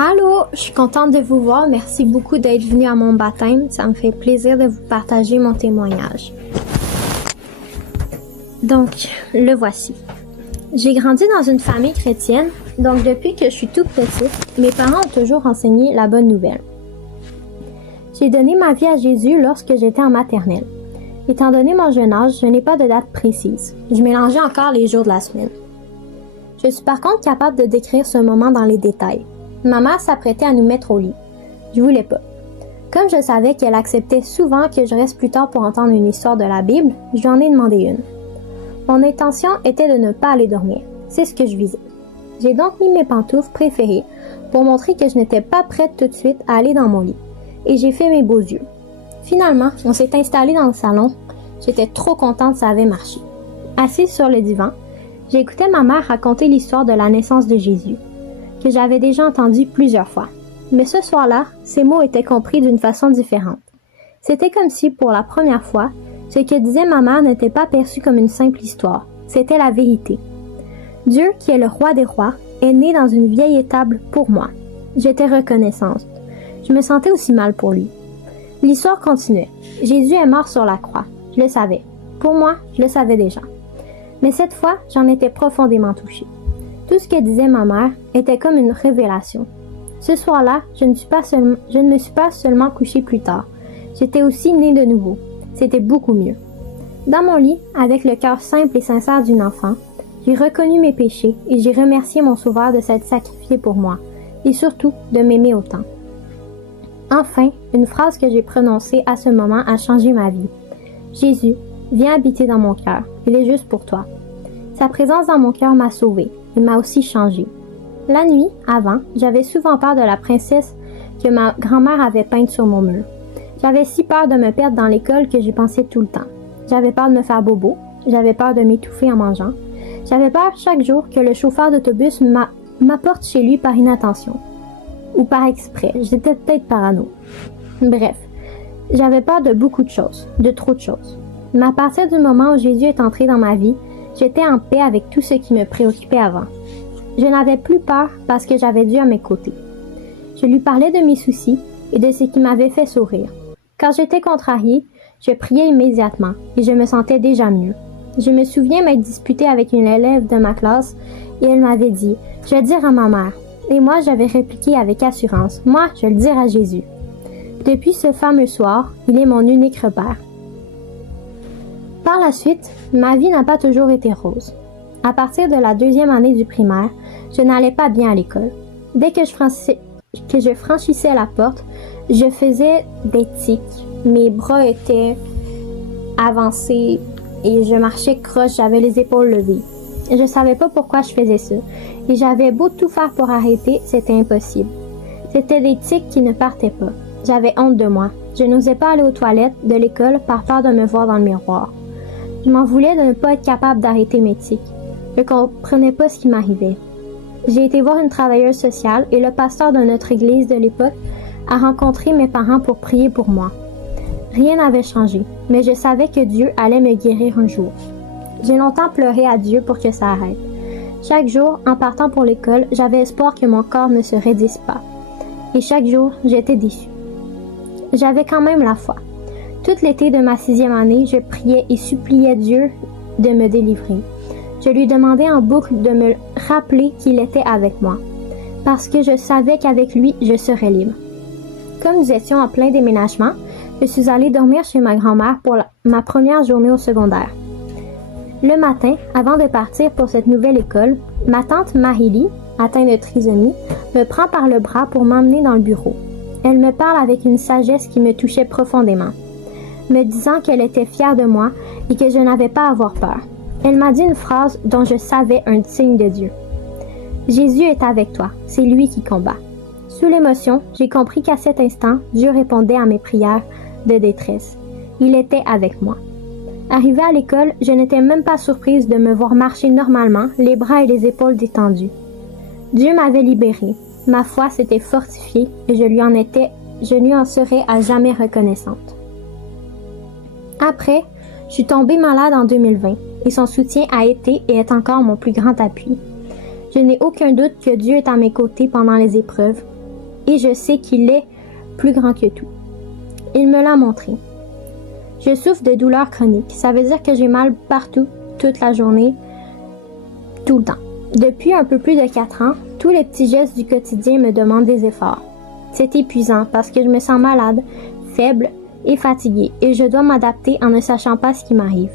Allô, je suis contente de vous voir. Merci beaucoup d'être venu à mon baptême. Ça me fait plaisir de vous partager mon témoignage. Donc, le voici. J'ai grandi dans une famille chrétienne, donc depuis que je suis toute petite, mes parents ont toujours enseigné la bonne nouvelle. J'ai donné ma vie à Jésus lorsque j'étais en maternelle. Étant donné mon jeune âge, je n'ai pas de date précise. Je mélangeais encore les jours de la semaine. Je suis par contre capable de décrire ce moment dans les détails. Ma mère s'apprêtait à nous mettre au lit. Je voulais pas. Comme je savais qu'elle acceptait souvent que je reste plus tard pour entendre une histoire de la Bible, je lui en ai demandé une. Mon intention était de ne pas aller dormir. C'est ce que je visais. J'ai donc mis mes pantoufles préférées pour montrer que je n'étais pas prête tout de suite à aller dans mon lit. Et j'ai fait mes beaux yeux. Finalement, on s'est installé dans le salon. J'étais trop contente, ça avait marché. Assise sur le divan, j'écoutais ma mère raconter l'histoire de la naissance de Jésus, que j'avais déjà entendu plusieurs fois. Mais ce soir-là, ces mots étaient compris d'une façon différente. C'était comme si, pour la première fois, ce que disait ma mère n'était pas perçu comme une simple histoire. C'était la vérité. Dieu, qui est le roi des rois, est né dans une vieille étable pour moi. J'étais reconnaissante. Je me sentais aussi mal pour lui. L'histoire continuait. Jésus est mort sur la croix. Je le savais. Pour moi, je le savais déjà. Mais cette fois, j'en étais profondément touchée. Tout ce que disait ma mère était comme une révélation. Ce soir-là, je ne me suis pas seulement couchée plus tard. J'étais aussi née de nouveau. C'était beaucoup mieux. Dans mon lit, avec le cœur simple et sincère d'une enfant, j'ai reconnu mes péchés et j'ai remercié mon Sauveur de s'être sacrifié pour moi et surtout de m'aimer autant. Enfin, une phrase que j'ai prononcée à ce moment a changé ma vie. Jésus, viens habiter dans mon cœur. Il est juste pour toi. Sa présence dans mon cœur m'a sauvée et m'a aussi changée. La nuit, avant, j'avais souvent peur de la princesse que ma grand-mère avait peinte sur mon mur. J'avais si peur de me perdre dans l'école que j'y pensais tout le temps. J'avais peur de me faire bobo. J'avais peur de m'étouffer en mangeant. J'avais peur chaque jour que le chauffeur d'autobus m'apporte chez lui par inattention. Ou par exprès. J'étais peut-être parano. Bref, j'avais peur de beaucoup de choses, de trop de choses. Mais à partir du moment où Jésus est entré dans ma vie, j'étais en paix avec tout ce qui me préoccupait avant. Je n'avais plus peur parce que j'avais Dieu à mes côtés. Je lui parlais de mes soucis et de ce qui m'avait fait sourire. Quand j'étais contrariée, je priais immédiatement et je me sentais déjà mieux. Je me souviens m'être disputée avec une élève de ma classe et elle m'avait dit « Je vais dire à ma mère ». Et moi, j'avais répliqué avec assurance « Moi, je vais le dire à Jésus ». Depuis ce fameux soir, il est mon unique repère. Par la suite, ma vie n'a pas toujours été rose. À partir de la 2e année du primaire, je n'allais pas bien à l'école. Dès que je franchissais la porte, je faisais des tics. Mes bras étaient avancés et je marchais croche, j'avais les épaules levées. Je savais pas pourquoi je faisais ça. Et j'avais beau tout faire pour arrêter, c'était impossible. C'était des tics qui ne partaient pas. J'avais honte de moi. Je n'osais pas aller aux toilettes de l'école par peur de me voir dans le miroir. Je m'en voulais de ne pas être capable d'arrêter mes tics. Je comprenais pas ce qui m'arrivait. J'ai été voir une travailleuse sociale et le pasteur de notre église de l'époque a rencontré mes parents pour prier pour moi. Rien n'avait changé, mais je savais que Dieu allait me guérir un jour. J'ai longtemps pleuré à Dieu pour que ça arrête. Chaque jour, en partant pour l'école, j'avais espoir que mon corps ne se raidisse pas. Et chaque jour, j'étais déçue. J'avais quand même la foi. Tout l'été de ma 6e année, je priais et suppliais Dieu de me délivrer. Je lui demandais en boucle de me rappeler qu'il était avec moi, parce que je savais qu'avec lui, je serais libre. Comme nous étions en plein déménagement, je suis allée dormir chez ma grand-mère pour ma première journée au secondaire. Le matin, avant de partir pour cette nouvelle école, ma tante Marie-Lie, atteinte de trisomie, me prend par le bras pour m'emmener dans le bureau. Elle me parle avec une sagesse qui me touchait profondément, me disant qu'elle était fière de moi et que je n'avais pas à avoir peur. Elle m'a dit une phrase dont je savais un signe de Dieu. Jésus est avec toi, c'est lui qui combat. Sous l'émotion, j'ai compris qu'à cet instant, Dieu répondait à mes prières de détresse. Il était avec moi. Arrivée à l'école, je n'étais même pas surprise de me voir marcher normalement, les bras et les épaules détendus. Dieu m'avait libérée. Ma foi s'était fortifiée et je lui en serais à jamais reconnaissante. Après, je suis tombée malade en 2020 et son soutien a été et est encore mon plus grand appui. Je n'ai aucun doute que Dieu est à mes côtés pendant les épreuves et je sais qu'il est plus grand que tout. Il me l'a montré. Je souffre de douleurs chroniques. Ça veut dire que j'ai mal partout, toute la journée, tout le temps. Depuis un peu plus de 4 ans, tous les petits gestes du quotidien me demandent des efforts. C'est épuisant parce que je me sens malade, faible et fatiguée et je dois m'adapter en ne sachant pas ce qui m'arrive.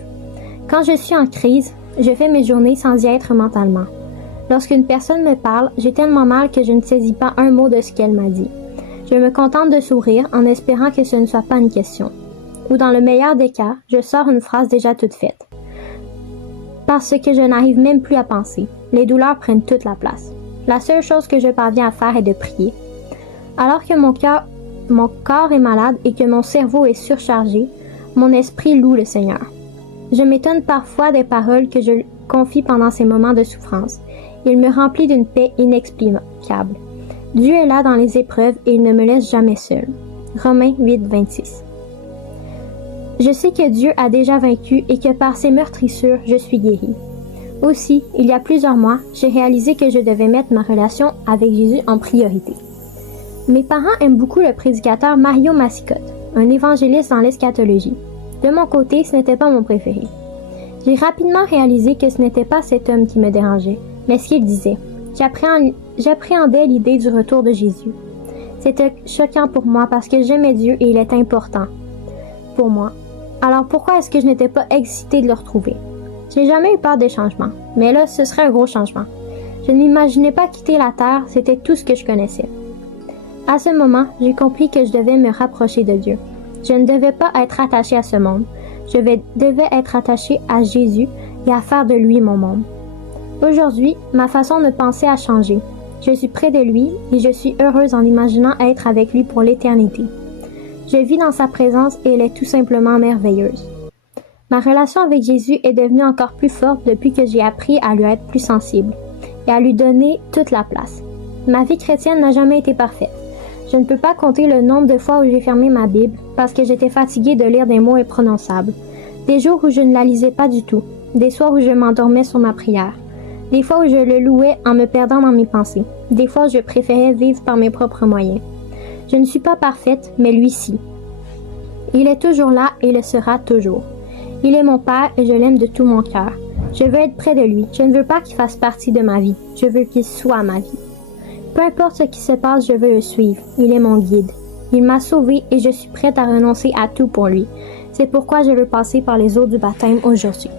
Quand je suis en crise, je fais mes journées sans y être mentalement. Lorsqu'une personne me parle, j'ai tellement mal que je ne saisis pas un mot de ce qu'elle m'a dit. Je me contente de sourire en espérant que ce ne soit pas une question. Ou dans le meilleur des cas, je sors une phrase déjà toute faite. Parce que je n'arrive même plus à penser. Les douleurs prennent toute la place. La seule chose que je parviens à faire est de prier. Alors que mon corps est malade et que mon cerveau est surchargé, mon esprit loue le Seigneur. Je m'étonne parfois des paroles que je confie pendant ces moments de souffrance. Il me remplit d'une paix inexplicable. Dieu est là dans les épreuves et il ne me laisse jamais seul. Romains 8, 26. Je sais que Dieu a déjà vaincu et que par ses meurtrissures, je suis guérie. Aussi, il y a plusieurs mois, j'ai réalisé que je devais mettre ma relation avec Jésus en priorité. Mes parents aiment beaucoup le prédicateur Mario Massicotte, un évangéliste dans l'eschatologie. De mon côté, ce n'était pas mon préféré. J'ai rapidement réalisé que ce n'était pas cet homme qui me dérangeait, mais ce qu'il disait. J'appréhendais l'idée du retour de Jésus. C'était choquant pour moi parce que j'aimais Dieu et il est important pour moi. Alors pourquoi est-ce que je n'étais pas excitée de le retrouver? J'ai jamais eu peur des changements, mais là, ce serait un gros changement. Je ne m'imaginais pas quitter la terre, c'était tout ce que je connaissais. À ce moment, j'ai compris que je devais me rapprocher de Dieu. Je ne devais pas être attachée à ce monde. Je devais être attachée à Jésus et à faire de lui mon monde. Aujourd'hui, ma façon de penser a changé. Je suis près de lui et je suis heureuse en imaginant être avec lui pour l'éternité. Je vis dans sa présence et elle est tout simplement merveilleuse. Ma relation avec Jésus est devenue encore plus forte depuis que j'ai appris à lui être plus sensible et à lui donner toute la place. Ma vie chrétienne n'a jamais été parfaite. Je ne peux pas compter le nombre de fois où j'ai fermé ma Bible parce que j'étais fatiguée de lire des mots imprononçables. Des jours où je ne la lisais pas du tout. Des soirs où je m'endormais sur ma prière. Des fois où je le louais en me perdant dans mes pensées. Des fois où je préférais vivre par mes propres moyens. Je ne suis pas parfaite, mais lui si. Il est toujours là et le sera toujours. Il est mon Père et je l'aime de tout mon cœur. Je veux être près de lui. Je ne veux pas qu'il fasse partie de ma vie. Je veux qu'il soit ma vie. Peu importe ce qui se passe, je veux le suivre. Il est mon guide. Il m'a sauvée et je suis prête à renoncer à tout pour lui. C'est pourquoi je veux passer par les eaux du baptême aujourd'hui.